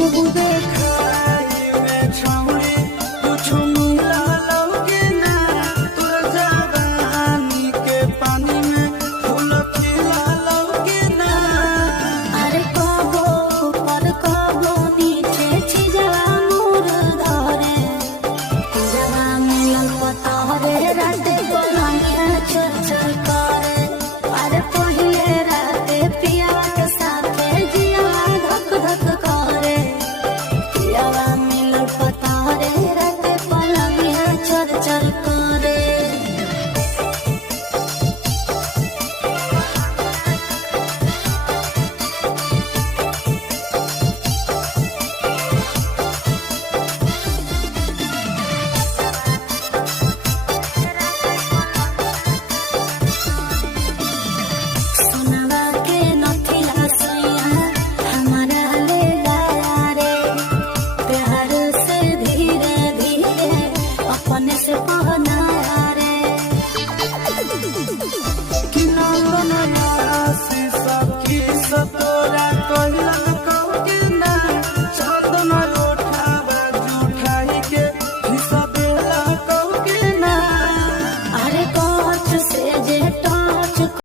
मुँह देखाई में छौड़ी कुछ मिला लौके ना तोर जवानी के पानी में फूल खिला लौके ना। अरे कबो ऊपर कबो नीचे छिजवा मोर धरे पिजवा मिलन पतहरे राते पलंगिया चर चर करे। अरे पहिले राते पियावा के साथे जियावा धक धक करे पियावा मिलन पतहरे राते पलंगिया चर चर करे। सोनवा के नथिया सैया हमारा ले लाया रे प्यार से धीरे धीरे अपने से पहनाया